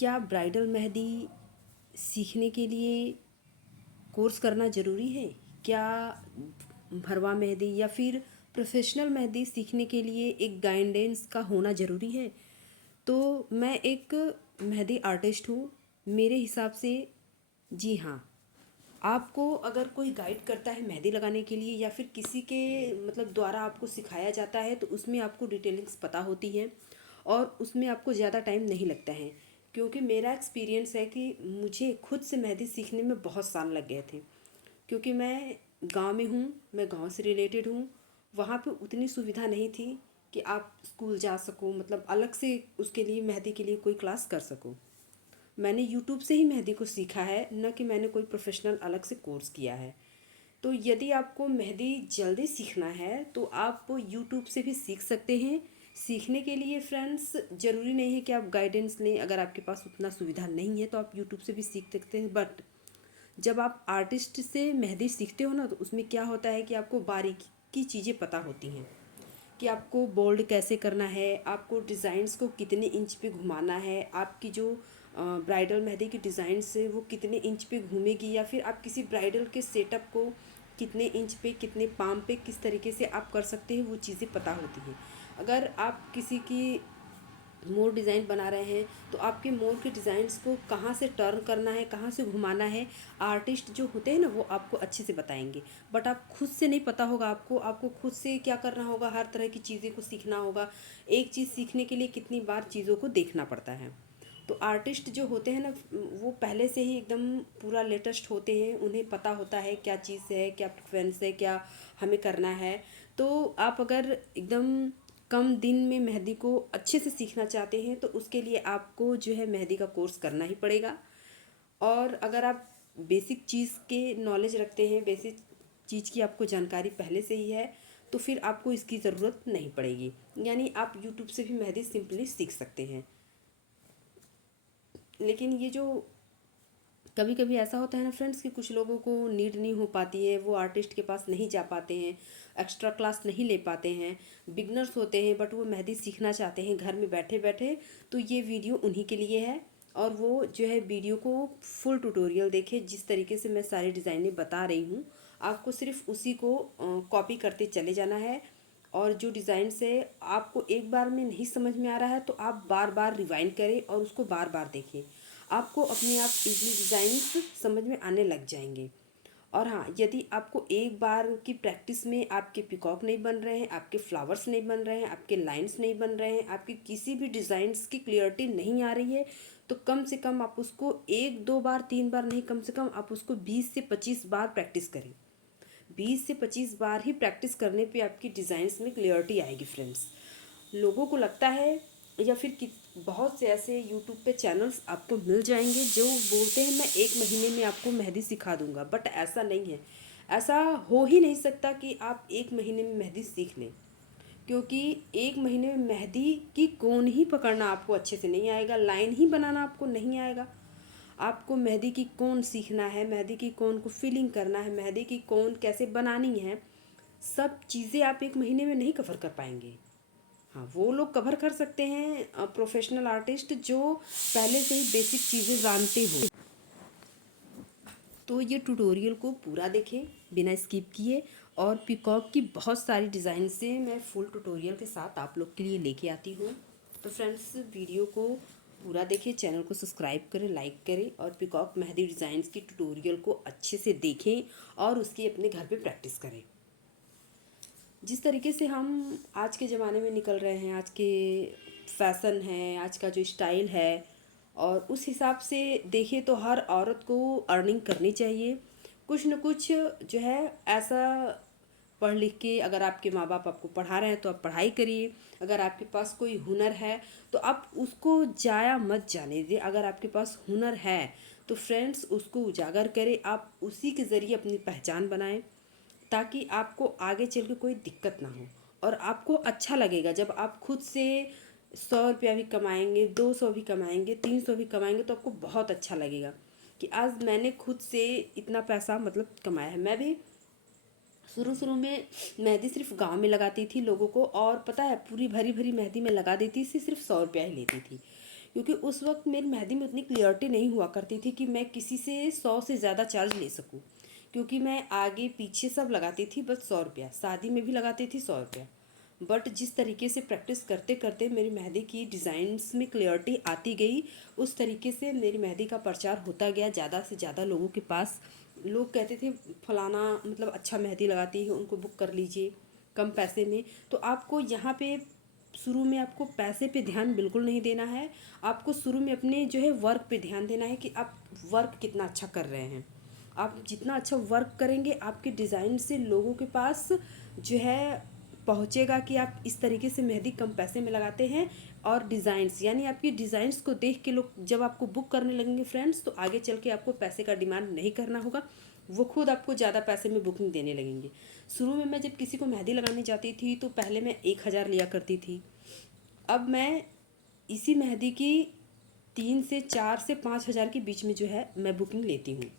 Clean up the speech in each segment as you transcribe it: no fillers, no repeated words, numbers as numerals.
क्या ब्राइडल मेहंदी सीखने के लिए कोर्स करना ज़रूरी है? क्या भरवा मेहंदी या फिर प्रोफेशनल मेहंदी सीखने के लिए एक गाइडेंस का होना ज़रूरी है? तो मैं एक मेहंदी आर्टिस्ट हूँ। मेरे हिसाब से जी हाँ, आपको अगर कोई गाइड करता है मेहंदी लगाने के लिए या फिर किसी के मतलब द्वारा आपको सिखाया जाता है तो उसमें आपको डिटेलिंग्स पता होती हैं और उसमें आपको ज़्यादा टाइम नहीं लगता है। क्योंकि मेरा एक्सपीरियंस है कि मुझे खुद से मेहंदी सीखने में बहुत साल लग गए थे। क्योंकि मैं गांव में हूँ, मैं गांव से रिलेटेड हूँ। वहाँ पे उतनी सुविधा नहीं थी कि आप स्कूल जा सको, मतलब अलग से उसके लिए मेहंदी के लिए कोई क्लास कर सको। मैंने यूट्यूब से ही मेहंदी को सीखा है, न कि मैंने कोई प्रोफेशनल अलग से कोर्स किया है। तो यदि आपको मेहंदी जल्दी सीखना है तो आप यूट्यूब से भी सीख सकते हैं। सीखने के लिए फ्रेंड्स ज़रूरी नहीं है कि आप गाइडेंस लें। अगर आपके पास उतना सुविधा नहीं है तो आप यूट्यूब से भी सीख सकते हैं। बट जब आप आर्टिस्ट से मेहंदी सीखते हो ना तो उसमें क्या होता है कि आपको बारीकी की चीज़ें पता होती हैं कि आपको बोल्ड कैसे करना है, आपको डिज़ाइंस को कितने इंच पे घुमाना है, आपकी जो ब्राइडल मेहंदी की डिज़ाइंस है वो कितने इंच पे घूमेगी, या फिर आप किसी ब्राइडल के सेटअप को कितने इंच पे, कितने पाम पे, किस तरीके से आप कर सकते हैं, वो चीज़ें पता होती हैं। अगर आप किसी की मोर डिज़ाइन बना रहे हैं तो आपके मोर के डिज़ाइंस को कहाँ से टर्न करना है, कहाँ से घुमाना है, आर्टिस्ट जो होते हैं ना वो आपको अच्छे से बताएंगे। बट आप खुद से नहीं पता होगा, आपको खुद से क्या करना होगा, हर तरह की चीज़ें को सीखना होगा। एक चीज़ सीखने के लिए कितनी बार चीज़ों को देखना पड़ता है। तो आर्टिस्ट जो होते हैं ना वो पहले से ही एकदम पूरा लेटेस्ट होते हैं, उन्हें पता होता है क्या चीज़ है, क्या प्रिफरेंस है, क्या हमें करना है। तो आप अगर एकदम कम दिन में मेहंदी को अच्छे से सीखना चाहते हैं तो उसके लिए आपको जो है मेहंदी का कोर्स करना ही पड़ेगा। और अगर आप बेसिक चीज़ के नॉलेज रखते हैं, बेसिक चीज़ की आपको जानकारी पहले से ही है, तो फिर आपको इसकी ज़रूरत नहीं पड़ेगी। यानी आप यूट्यूब से भी मेहंदी सिंपली सीख सकते हैं। लेकिन ये जो कभी कभी ऐसा होता है ना फ्रेंड्स कि कुछ लोगों को नीड नहीं हो पाती है, वो आर्टिस्ट के पास नहीं जा पाते हैं, एक्स्ट्रा क्लास नहीं ले पाते हैं, बिगनर्स होते हैं बट वो मेहंदी सीखना चाहते हैं घर में बैठे बैठे। तो ये वीडियो उन्हीं के लिए है। और वो जो है वीडियो को फुल ट्यूटोरियल देखे, जिस तरीके से मैं सारी डिज़ाइनें बता रही हूँ आपको सिर्फ उसी को कॉपी करते चले जाना है। और जो डिज़ाइंस है आपको एक बार में नहीं समझ में आ रहा है तो आप बार बार रिवाइंड करें और उसको बार बार देखें। आपको अपने आप इजली डिज़ाइंस समझ में आने लग जाएंगे। और हाँ, यदि आपको एक बार की प्रैक्टिस में आपके पिकॉक नहीं बन रहे हैं, आपके फ्लावर्स नहीं बन रहे हैं, आपके लाइंस नहीं बन रहे हैं, आपकी किसी भी डिज़ाइंस की क्लियरिटी नहीं आ रही है, तो कम से कम आप उसको एक दो बार तीन बार नहीं, कम से कम आप उसको 20 से 25 बार प्रैक्टिस करें। 20 से 25 बार ही प्रैक्टिस करने पे आपकी डिज़ाइंस में क्लियरिटी आएगी फ्रेंड्स। लोगों को लगता है या फिर कि बहुत से ऐसे यूट्यूब पे चैनल्स आपको मिल जाएंगे जो बोलते हैं मैं 1 महीने में आपको मेहंदी सिखा दूंगा, बट ऐसा नहीं है। ऐसा हो ही नहीं सकता कि आप 1 महीने में मेहंदी सीख लें। क्योंकि 1 महीने में मेहंदी की कोन ही पकड़ना आपको अच्छे से नहीं आएगा, लाइन ही बनाना आपको नहीं आएगा। आपको मेहंदी की कोन सीखना है, मेहंदी की कोन को फिलिंग करना है, मेहंदी की कोन कैसे बनानी है, सब चीज़ें आप 1 महीने में नहीं कवर कर पाएंगे। हाँ, वो लोग कवर कर सकते हैं प्रोफेशनल आर्टिस्ट जो पहले से ही बेसिक चीज़ें जानते हो। तो ये ट्यूटोरियल को पूरा देखें बिना स्किप किए। और पिकॉक की बहुत सारी डिज़ाइन से मैं फुल ट्यूटोरियल के साथ आप लोग के लिए लेके आती हूँ। तो फ्रेंड्स वीडियो को पूरा देखें, चैनल को सब्सक्राइब करें, लाइक करें और पिकॉक मेहंदी डिज़ाइंस की ट्यूटोरियल को अच्छे से देखें और उसकी अपने घर पे प्रैक्टिस करें। जिस तरीके से हम आज के ज़माने में निकल रहे हैं, आज के फैशन है, आज का जो स्टाइल है, और उस हिसाब से देखें तो हर औरत को अर्निंग करनी चाहिए। कुछ न कुछ जो है ऐसा पढ़ लिख के, अगर आपके माँ बाप आपको पढ़ा रहे हैं तो आप पढ़ाई करिए। अगर आपके पास कोई हुनर है तो आप उसको जाया मत जाने दें। अगर आपके पास हुनर है तो फ्रेंड्स उसको उजागर करें, आप उसी के ज़रिए अपनी पहचान बनाएं ताकि आपको आगे चल के कोई दिक्कत ना हो। और आपको अच्छा लगेगा जब आप खुद से 100 रुपया भी कमाएंगे, 200 भी कमाएंगे, 300 भी कमाएंगे तो आपको बहुत अच्छा लगेगा कि आज मैंने खुद से इतना पैसा मतलब कमाया है। मैं भी शुरू शुरू में मेहंदी सिर्फ गांव में लगाती थी लोगों को, और पता है पूरी भरी भरी मेहंदी में लगा देती थी, सिर्फ 100 रुपया ही लेती थी। क्योंकि उस वक्त मेरी मेहंदी में उतनी क्लियरिटी नहीं हुआ करती थी कि मैं किसी से 100 से ज़्यादा चार्ज ले सकूं। क्योंकि मैं आगे पीछे सब लगाती थी बस 100 रुपया, शादी में भी लगाती थी 100 रुपया। बट जिस तरीके से प्रैक्टिस करते करते मेरी मेहंदी की डिज़ाइंस में क्लियरिटी आती गई, उस तरीके से मेरी मेहंदी का प्रचार होता गया ज़्यादा से ज़्यादा लोगों के पास। लोग कहते थे फलाना मतलब अच्छा मेहंदी लगाती है, उनको बुक कर लीजिए कम पैसे में। तो आपको यहाँ पे शुरू में आपको पैसे पे ध्यान बिल्कुल नहीं देना है। आपको शुरू में अपने जो है वर्क पे ध्यान देना है कि आप वर्क कितना अच्छा कर रहे हैं। आप जितना अच्छा वर्क करेंगे आपके डिज़ाइन से लोगों के पास जो है पहुँचेगा कि आप इस तरीके से मेहंदी कम पैसे में लगाते हैं। और डिज़ाइंस यानी आपकी डिज़ाइंस को देख के लोग जब आपको बुक करने लगेंगे फ्रेंड्स, तो आगे चल के आपको पैसे का डिमांड नहीं करना होगा, वो खुद आपको ज़्यादा पैसे में बुकिंग देने लगेंगे। शुरू में मैं जब किसी को मेहंदी लगाने जाती थी तो पहले मैं 1,000 लिया करती थी। अब मैं इसी मेहंदी की 3 से 4 से 5,000 के बीच में जो है मैं बुकिंग लेती हूँ।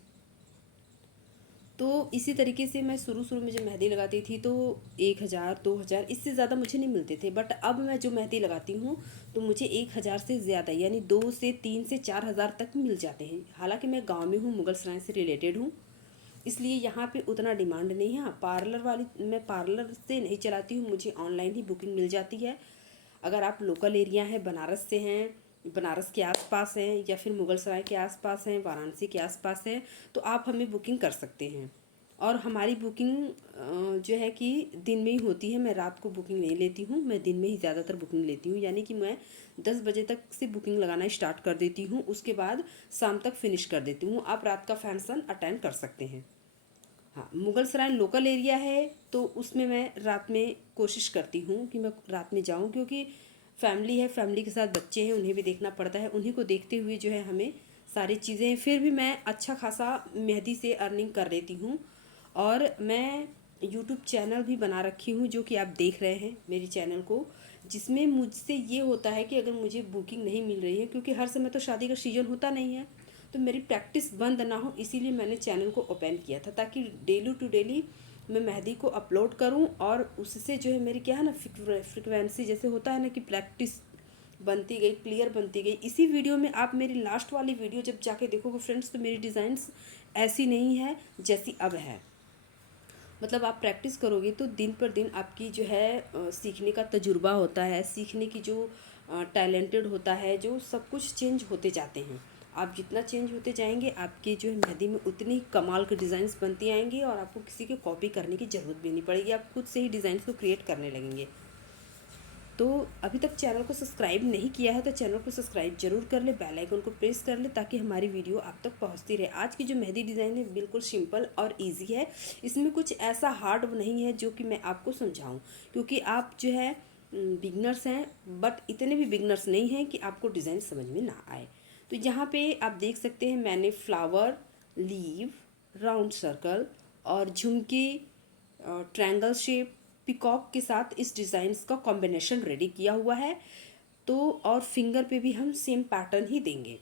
तो इसी तरीके से मैं शुरू शुरू में जब मेहंदी लगाती थी तो 1,000 2,000 इससे ज़्यादा मुझे नहीं मिलते थे। बट अब मैं जो मेहंदी लगाती हूँ तो मुझे 1,000 से ज़्यादा यानी 2 से 3 से 4,000 तक मिल जाते हैं। हालांकि मैं गांव में हूँ, मुगल सराय से रिलेटेड हूँ, इसलिए यहाँ पे उतना डिमांड नहीं है। हाँ, पार्लर वाली मैं पार्लर से नहीं चलाती हूँ, मुझे ऑनलाइन ही बुकिंग मिल जाती है। अगर आप लोकल एरिया हैं, बनारस से हैं, बनारस के आसपास हैं या फिर मुगल सराय के आसपास हैं, वाराणसी के आसपास हैं, तो आप हमें बुकिंग कर सकते हैं। और हमारी बुकिंग जो है कि दिन में ही होती है। मैं रात को बुकिंग नहीं लेती हूँ, मैं दिन में ही ज़्यादातर बुकिंग लेती हूँ। यानी कि मैं 10 बजे तक से बुकिंग लगाना स्टार्ट कर देती हूँ, उसके बाद शाम तक फिनिश कर देती हूँ। आप रात का फंक्शन अटेंड कर सकते हैं। हाँ, मुगल सराय लोकल एरिया है तो उसमें मैं रात में कोशिश करती हूँ कि मैं रात में जाऊँ, क्योंकि फैमिली है, फैमिली के साथ बच्चे हैं, उन्हें भी देखना पड़ता है। उन्हीं को देखते हुए जो है हमें सारी चीज़ें, फिर भी मैं अच्छा खासा मेहंदी से अर्निंग कर लेती हूँ। और मैं यूट्यूब चैनल भी बना रखी हूँ जो कि आप देख रहे हैं मेरी चैनल को, जिसमें मुझसे ये होता है कि अगर मुझे बुकिंग नहीं मिल रही है, क्योंकि हर समय तो शादी का सीजन होता नहीं है, तो मेरी प्रैक्टिस बंद ना हो, इसीलिए मैंने चैनल को ओपन किया था, ताकि डेली टू डेली मैं मेहंदी को अपलोड करूं। और उससे जो है मेरी क्या है ना, फ्रिक्वेंसी जैसे होता है ना कि प्रैक्टिस बनती गई, क्लियर बनती गई। इसी वीडियो में आप मेरी लास्ट वाली वीडियो जब जाके देखोगे फ्रेंड्स, तो मेरी डिज़ाइंस ऐसी नहीं है जैसी अब है। मतलब आप प्रैक्टिस करोगे तो दिन पर दिन आपकी जो है सीखने का तजुर्बा होता है, सीखने की जो टैलेंटेड होता है, जो सब कुछ चेंज होते जाते हैं। आप जितना चेंज होते जाएंगे आपकी जो है मेहंदी में उतनी कमाल के डिज़ाइंस बनती आएंगी और आपको किसी के कॉपी करने की ज़रूरत भी नहीं पड़ेगी, आप खुद से ही डिज़ाइंस को क्रिएट करने लगेंगे। तो अभी तक चैनल को सब्सक्राइब नहीं किया है तो चैनल को सब्सक्राइब जरूर कर ले, बेल आइकन को प्रेस कर ले, ताकि हमारी वीडियो आप तक पहुंचती रहे। आज की जो मेहंदी डिज़ाइन है बिल्कुल सिंपल और इजी है, इसमें कुछ ऐसा हार्ड नहीं है जो कि मैं आपको समझाऊं, क्योंकि आप जो है बिगनर्स हैं, बट इतने भी बिगनर्स नहीं हैं कि आपको डिज़ाइन समझ में ना आए। तो यहाँ पे आप देख सकते हैं मैंने फ्लावर, लीव, राउंड सर्कल और झुमकी, ट्रायंगल शेप, पिकॉक के साथ इस डिज़ाइंस का कॉम्बिनेशन रेडी किया हुआ है। तो और फिंगर पे भी हम सेम पैटर्न ही देंगे।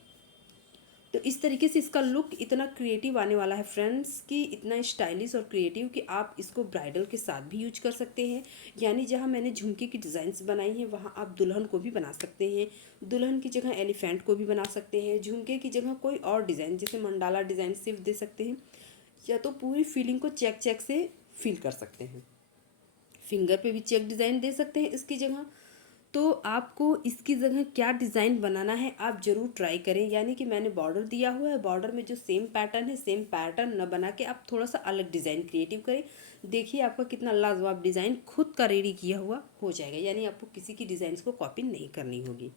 तो इस तरीके से इसका लुक इतना क्रिएटिव आने वाला है फ्रेंड्स, कि इतना स्टाइलिश और क्रिएटिव कि आप इसको ब्राइडल के साथ भी यूज कर सकते हैं। यानी जहाँ मैंने झुमके की डिज़ाइंस बनाई हैं वहाँ आप दुल्हन को भी बना सकते हैं, दुल्हन की जगह एलिफेंट को भी बना सकते हैं, झुमके की जगह कोई और डिज़ाइन जैसे मंडाला डिज़ाइन सिर्फ दे सकते हैं, या तो पूरी फीलिंग को चेक चेक से फील कर सकते हैं। फिंगर पे भी चेक डिज़ाइन दे सकते हैं इसकी जगह। तो आपको इसकी जगह क्या डिज़ाइन बनाना है आप ज़रूर ट्राई करें। यानी कि मैंने बॉर्डर दिया हुआ है, बॉर्डर में जो सेम पैटर्न है, सेम पैटर्न न बना के आप थोड़ा सा अलग डिज़ाइन क्रिएटिव करें। देखिए आपका कितना लाजवाब डिज़ाइन खुद का रेडी किया हुआ हो जाएगा, यानी आपको किसी की डिज़ाइन को कॉपी नहीं करनी होगी।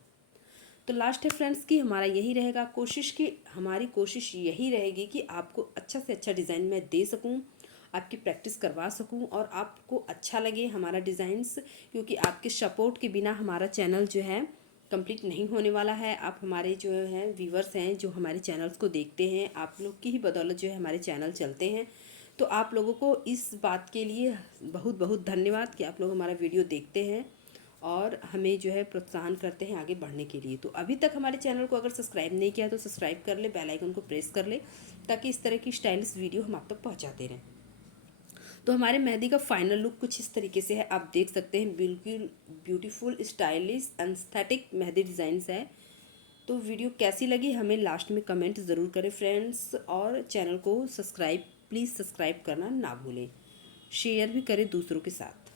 तो लास्ट है फ्रेंड्स कि हमारा यही रहेगा कोशिश, कि हमारी कोशिश यही रहेगी कि आपको अच्छा से अच्छा डिज़ाइन मैं दे सकूं, आपकी प्रैक्टिस करवा सकूं और आपको अच्छा लगे हमारा डिज़ाइंस। क्योंकि आपके सपोर्ट के बिना हमारा चैनल जो है कंप्लीट नहीं होने वाला है। आप हमारे जो हैं व्यूवर्स हैं, जो हमारे चैनल्स को देखते हैं, आप लोग की ही बदौलत जो है हमारे चैनल चलते हैं। तो आप लोगों को इस बात के लिए बहुत बहुत धन्यवाद कि आप लोग हमारा वीडियो देखते हैं और हमें जो है प्रोत्साहन करते हैं आगे बढ़ने के लिए। तो अभी तक हमारे चैनल को अगर सब्सक्राइब नहीं किया तो सब्सक्राइब कर ले, बेल आइकन को प्रेस कर ले, ताकि इस तरह की स्टाइलिश वीडियो हम आप तक पहुंचाते रहें। तो हमारे मेहंदी का फाइनल लुक कुछ इस तरीके से है, आप देख सकते हैं। बिल्कुल beautiful, stylish, aesthetic mehndi designs है। तो वीडियो कैसी लगी हमें लास्ट में कमेंट ज़रूर करें फ्रेंड्स, और चैनल को सब्सक्राइब, प्लीज़ सब्सक्राइब करना ना भूलें। शेयर भी करें दूसरों के साथ।